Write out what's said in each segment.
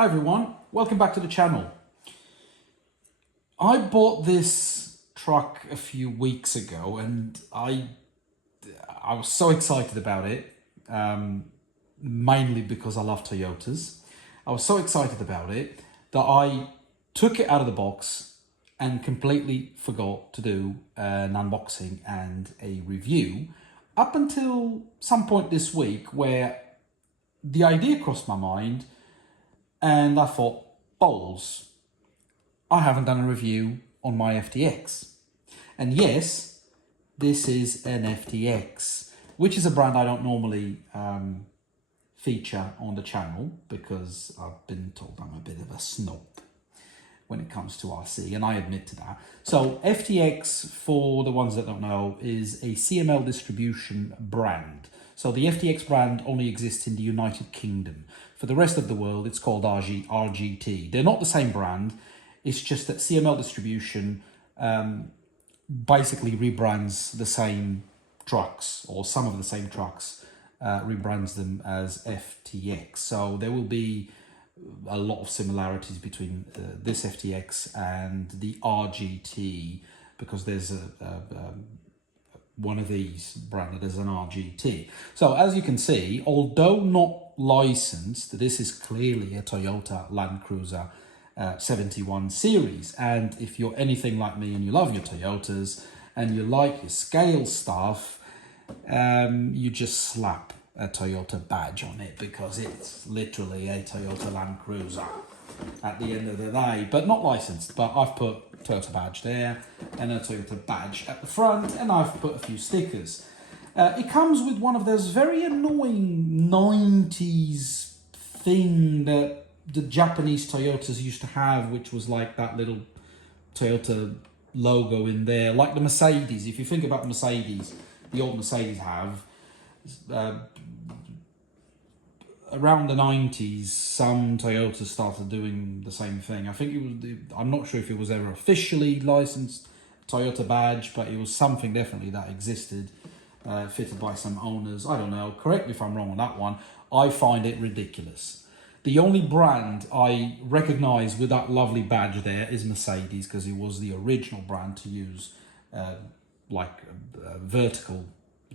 Hi everyone, welcome back to the channel. I bought this truck a few weeks ago and I was so excited about it, mainly because I love Toyotas. I was so excited about it that I took it out of the box and completely forgot to do an unboxing and a review up until some point this week where the idea crossed my mind. And I thought, balls, I haven't done a review on my FTX. And yes, this is an FTX, which is a brand I don't normally feature on the channel because I've been told I'm a bit of a snob when it comes to RC, and I admit to that. So FTX, for the ones that don't know, is a CML distribution brand. So the FTX brand only exists in the United Kingdom. For the rest of the world, it's called RGT. They're not the same brand. It's just that CML distribution basically rebrands the same trucks, or some of the same trucks, rebrands them as FTX. So there will be a lot of similarities between this FTX and the RGT, because there's one of these branded as an RGT. So as you can see, although not licensed, this is clearly a Toyota Land Cruiser 71 series. And if you're anything like me and you love your Toyotas and you like your scale stuff, you just slap a Toyota badge on it because it's literally a Toyota Land Cruiser at the end of the day, but not licensed. But I've put Toyota badge there and a Toyota badge at the front, and I've put a few stickers. It comes with one of those very annoying 90s thing that the Japanese Toyotas used to have, which was like that little Toyota logo in there, like the Mercedes. If you think about the Mercedes, the old Mercedes have, around the 90s, some Toyotas started doing the same thing. I think it was, I'm not sure if it was ever officially licensed Toyota badge, but it was something definitely that existed, fitted by some owners. I don't know, correct me if I'm wrong on that one. I find it ridiculous. The only brand I recognize with that lovely badge there is Mercedes, because it was the original brand to use like a vertical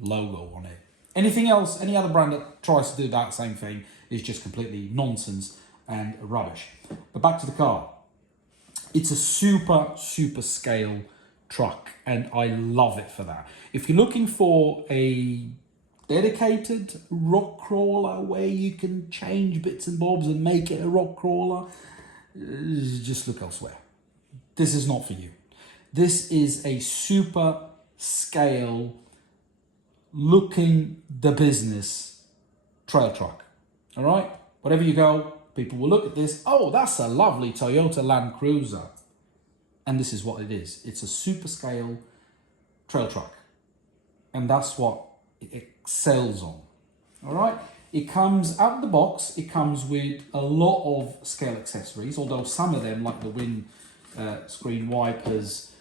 logo on it. Anything else, any other brand that tries to do that same thing is just completely nonsense and rubbish. But back to the car. It's a super scale truck, and I love it for that. If you're looking for a dedicated rock crawler where you can change bits and bobs and make it a rock crawler, just look elsewhere. This is not for you. This is a super scale looking the business trail truck. All right, wherever you go, people will look at this. Oh, that's a lovely Toyota Land Cruiser. And this is what it is. It's a super scale trail truck. And that's what it excels on. All right, it comes out of the box. It comes with a lot of scale accessories, although some of them, like the wind screen wipers,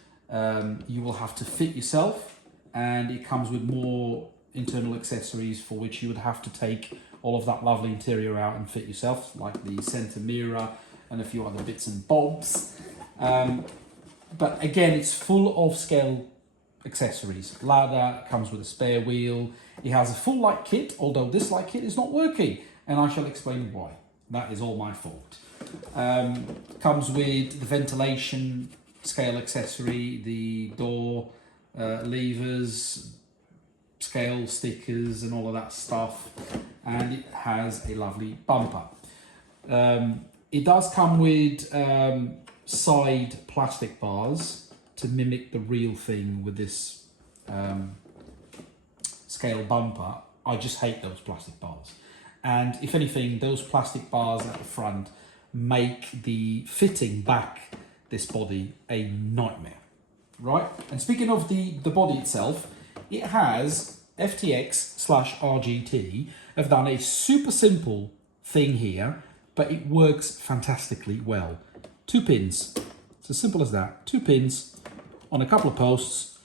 you will have to fit yourself. And it comes with more internal accessories for which you would have to take all of that lovely interior out and fit yourself, like the center mirror and a few other bits and bobs. But again, it's full of scale accessories. Ladder, comes with a spare wheel. It has a full light kit, although this light kit is not working, and I shall explain why. That is all my fault. Comes with the ventilation scale accessory, the door levers, scale stickers and all of that stuff, and it has a lovely bumper. It does come with side plastic bars to mimic the real thing with this scale bumper. I just hate those plastic bars, and if anything, those plastic bars at the front make the fitting back this body a nightmare. Right, and speaking of the body itself, it has FTX/RGT have done a super simple thing here, but it works fantastically well. 2 pins, it's as simple as that. 2 pins on a couple of posts,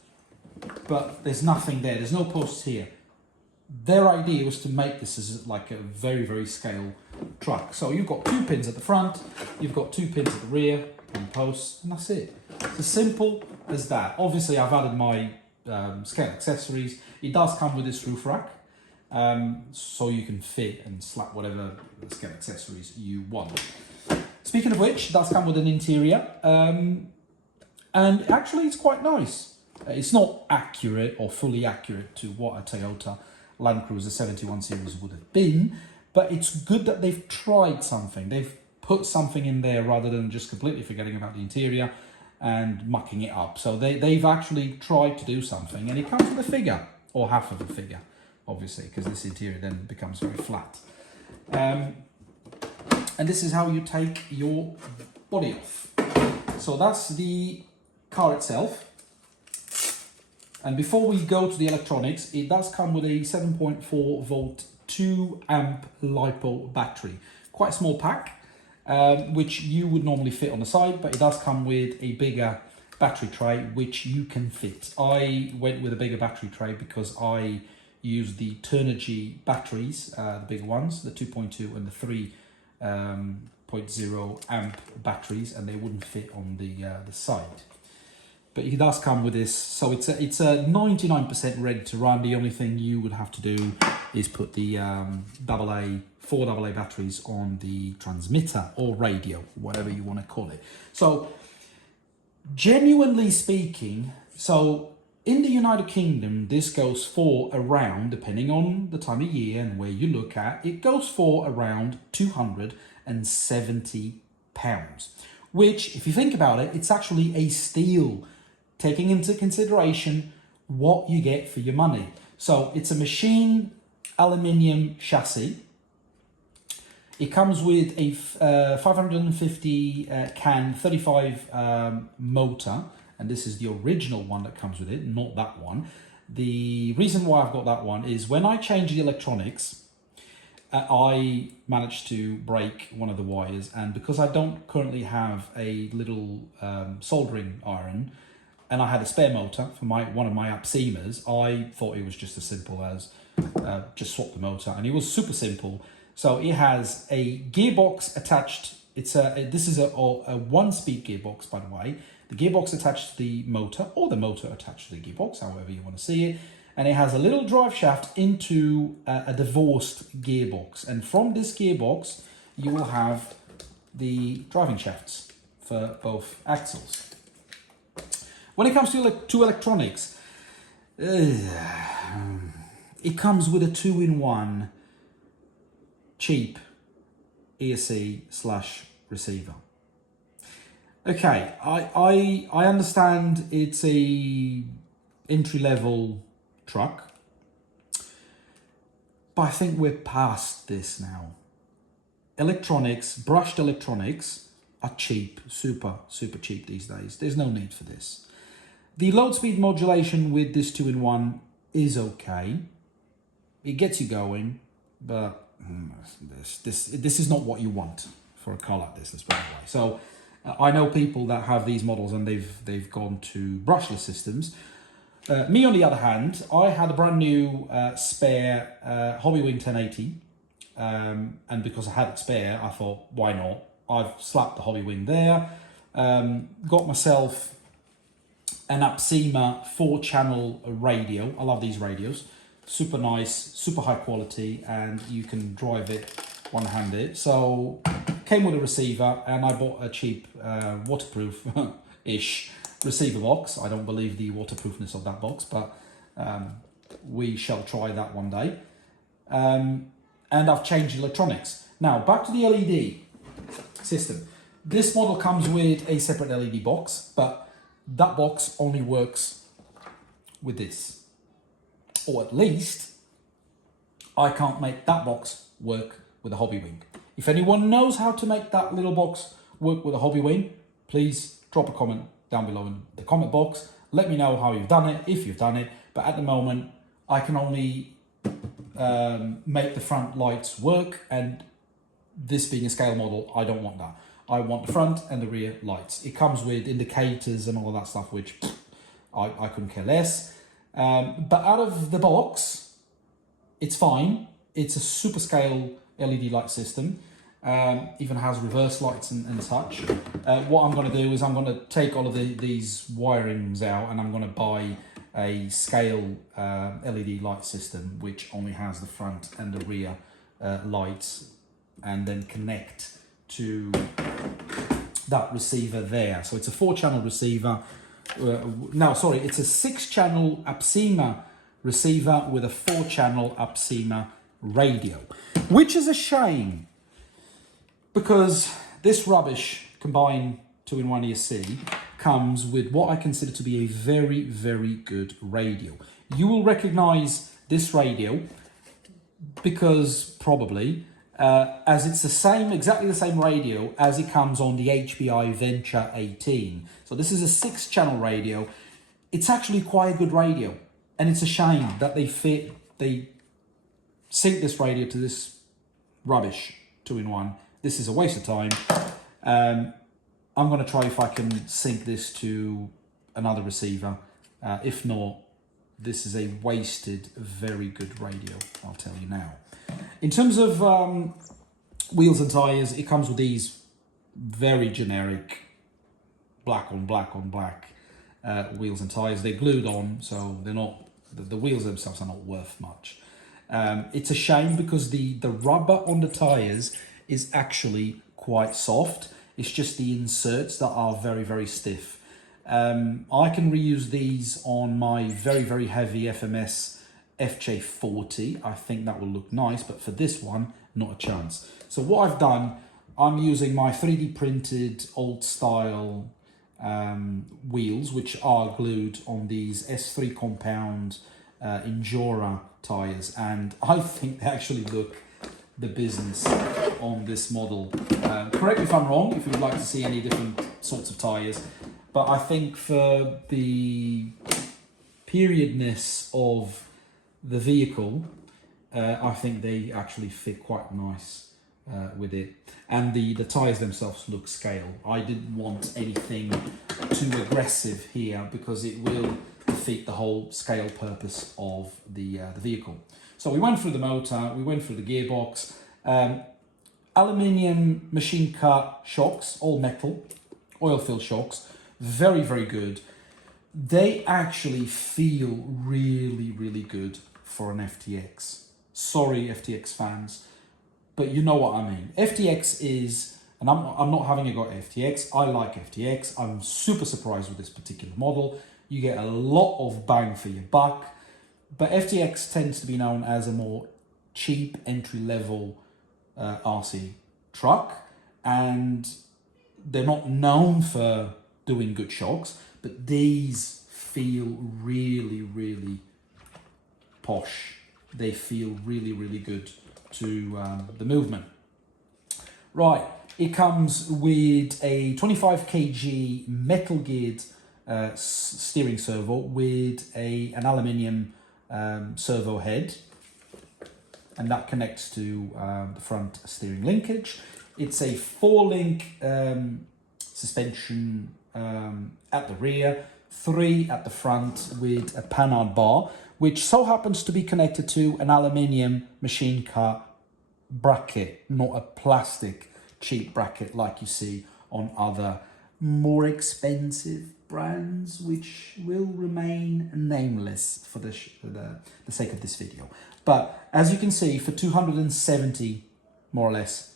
but there's nothing there. There's no posts here. Their idea was to make this as like a very scale truck. So you've got 2 pins at the front, you've got 2 pins at the rear and posts, and that's it. It's as simple as that. Obviously, I've added my scale accessories. It does come with this roof rack, so you can fit and slap whatever scale accessories you want. Speaking of which, it does come with an interior, and actually it's quite nice. It's not accurate or fully accurate to what a Toyota Land Cruiser 71 series would have been, but it's good that they've tried something. They've put something in there rather than just completely forgetting about the interior and mucking it up. So they've actually tried to do something, and it comes with a figure, or half of a figure, obviously, because this interior then becomes very flat. And this is how you take your body off. So that's the car itself. And before we go to the electronics, it does come with a 7.4 volt 2 amp LiPo battery. Quite a small pack, which you would normally fit on the side, but it does come with a bigger battery tray, which you can fit. I went with a bigger battery tray because I used the Turnigy batteries, the bigger ones, the 2.2 and the 3.0 amp batteries, and they wouldn't fit on the side. But it does come with this, so it's a 99% ready to run. The only thing you would have to do is put the four AA batteries on the transmitter or radio, whatever you want to call it. So, genuinely speaking, so in the United Kingdom, this goes for around, depending on the time of year and where you look at, it goes for around £270, which, if you think about it, it's actually a steal, taking into consideration what you get for your money. So it's a machine aluminium chassis. It comes with a 550 can 35 motor, and this is the original one that comes with it, not that one. The reason why I've got that one is when I change the electronics, I managed to break one of the wires, and because I don't currently have a little soldering iron, and I had a spare motor for one of my Apsemas, I thought it was just as simple as just swap the motor, and it was super simple. So it has a gearbox attached. This is a 1-speed gearbox, by the way. The gearbox attached to the motor, or the motor attached to the gearbox, however you want to see it. And it has a little drive shaft into a divorced gearbox. And from this gearbox, you will have the driving shafts for both axles. When it comes to electronics, it comes with a 2-in-1 cheap ESC/receiver. Okay, I understand it's a entry-level truck, but I think we're past this now. Brushed electronics are cheap, super cheap these days. There's no need for this. The load speed modulation with this 2-in-1 is okay. It gets you going, but this is not what you want for a car like this, let's put it that way. So I know people that have these models and they've gone to brushless systems. Me, on the other hand, I had a brand new spare Hobbywing 1080, and because I had it spare, I thought, why not? I've slapped the Hobbywing there, got myself an Apsema 4-channel radio. I love these radios. Super nice, super high quality, and you can drive it one-handed. So came with a receiver, and I bought a cheap waterproof-ish receiver box. I don't believe the waterproofness of that box, but we shall try that one day. And I've changed electronics. Now, back to the LED system. This model comes with a separate LED box, but that box only works with this. Or at least, I can't make that box work with a Hobbywing. If anyone knows how to make that little box work with a Hobbywing, please drop a comment down below in the comment box. Let me know how you've done it, if you've done it. But at the moment, I can only make the front lights work, and this being a scale model, I don't want that. I want the front and the rear lights. It comes with indicators and all of that stuff, which I couldn't care less. But out of the box, it's fine. It's a super scale LED light system. even has reverse lights and such. What I'm going to do is I'm going to take all of these wirings out, and I'm going to buy a scale LED light system which only has the front and the rear lights, and then connect to that receiver there. So it's a 4-channel receiver. No, sorry, it's a 6-channel APSIMA receiver with a 4-channel APSIMA radio, which is a shame because this rubbish combined 2-in-1 ESC comes with what I consider to be a very, very good radio. You will recognize this radio because probably as it's exactly the same radio as it comes on the HBI Venture 18. So this is a 6-channel radio. It's actually quite a good radio, and it's a shame that they sync this radio to this rubbish 2-in-1. This is a waste of time. I'm going to try if I can sync this to another receiver. If not, this is a wasted, very good radio, I'll tell you now. In terms of wheels and tyres, it comes with these very generic black on black wheels and tyres. They're glued on, so they're not, the wheels themselves are not worth much. It's a shame because the rubber on the tyres is actually quite soft. It's just the inserts that are very, very stiff. I can reuse these on my very, very heavy FMS FJ40. I think that will look nice, but for this one, not a chance. So what I've done, I'm using my 3D printed old style wheels, which are glued on these S3 compound Endura tires, and I think they actually look the business on this model. Correct me if I'm wrong, if you would like to see any different sorts of tires, but I think for the periodness of the vehicle, I think they actually fit quite nice with it, and the tires themselves look scale. I didn't want anything too aggressive here because it will defeat the whole scale purpose of the vehicle. So we went through the motor, we went through the gearbox, aluminium machine cut shocks, all metal, oil filled shocks, very, very good. They actually feel really, really good for an FTX. Sorry, FTX fans, but you know what I mean. FTX is, and I'm not having a go at FTX. I like FTX. I'm super surprised with this particular model. You get a lot of bang for your buck, but FTX tends to be known as a more cheap entry-level RC truck, and they're not known for doing good shocks, but these feel really, really posh. They feel really, really good to the movement. Right, it comes with a 25 kg metal geared steering servo with an aluminium servo head, and that connects to the front steering linkage. It's a 4-link suspension at the rear, 3 at the front with a panhard bar, which so happens to be connected to an aluminium machine cut bracket, not a plastic cheap bracket like you see on other more expensive brands, which will remain nameless for the sake of this video. But as you can see, for 270 more or less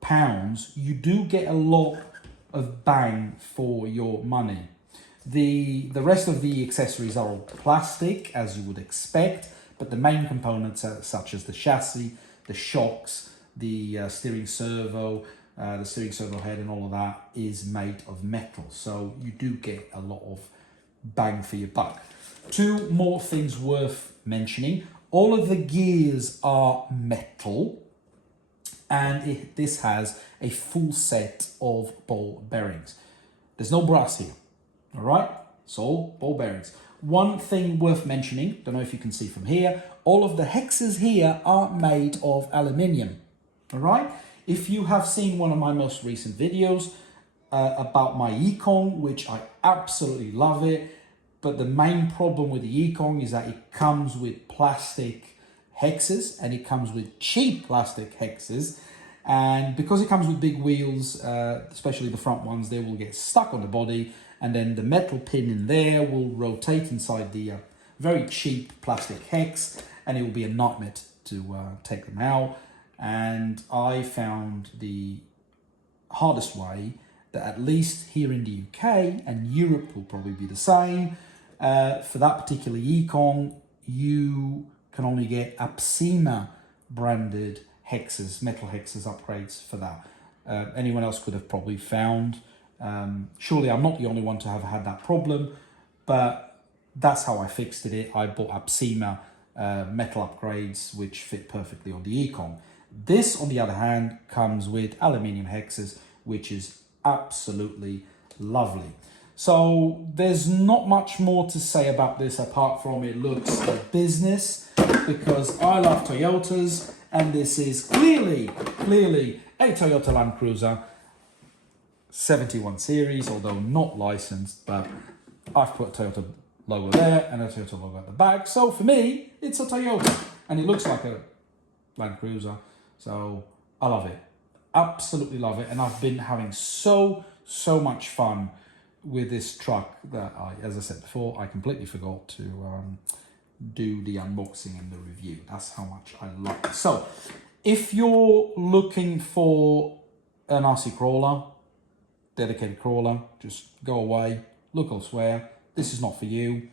pounds, you do get a lot of bang for your money. The rest of the accessories are all plastic, as you would expect, but the main components are such as the chassis, the shocks, the steering servo, the steering servo head and all of that is made of metal. So you do get a lot of bang for your buck. 2 more things worth mentioning. All of the gears are metal, and this has a full set of ball bearings. There's no brass here. All right, so ball bearings. One thing worth mentioning, don't know if you can see from here, all of the hexes here are made of aluminium. All right, if you have seen one of my most recent videos about my Econ, which I absolutely love it, but the main problem with the Econ is that it comes with plastic hexes, and it comes with cheap plastic hexes, And because it comes with big wheels, especially the front ones, they will get stuck on the body, and then the metal pin in there will rotate inside the very cheap plastic hex, and it will be a nightmare to take them out. And I found the hardest way, that at least here in the UK, and Europe will probably be the same, for that particular Econ, you can only get Apsima branded hexes, metal hexes upgrades for that. Anyone else could have probably found. Surely I'm not the only one to have had that problem, but that's how I fixed it. I bought Apsima metal upgrades, which fit perfectly on the Econ. This, on the other hand, comes with aluminium hexes, which is absolutely lovely. So there's not much more to say about this apart from it looks like business, because I love Toyotas, and this is clearly a Toyota Land Cruiser 71 series, although not licensed, but I've put a Toyota logo there and a Toyota logo at the back. So for me, it's a Toyota, and it looks like a Land Cruiser. So I love it, absolutely love it. And I've been having so much fun with this truck that as I said before, I completely forgot to do the unboxing and the review. That's how much I love it. So if you're looking for an RC crawler, dedicated crawler, just go away, look elsewhere. This is not for you.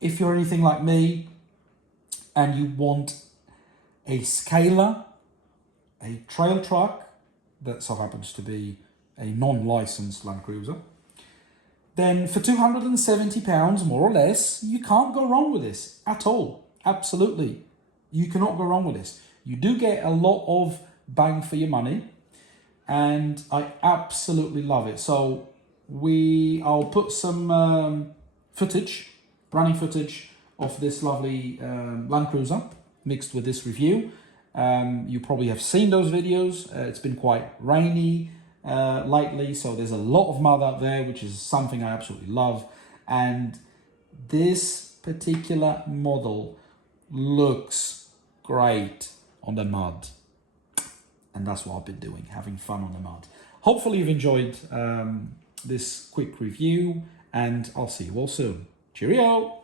If you're anything like me and you want a scaler, a trail truck that so happens to be a non-licensed Land Cruiser, then for £270, more or less, you can't go wrong with this at all. Absolutely. You cannot go wrong with this. You do get a lot of bang for your money, and I absolutely love it. So I'll put some footage, running footage of this lovely Land Cruiser mixed with this review. You probably have seen those videos. It's been quite rainy lately, so there's a lot of mud out there, which is something I absolutely love. And this particular model looks great on the mud, and that's what I've been doing, having fun on the mud. Hopefully you've enjoyed this quick review, and I'll see you all soon. Cheerio!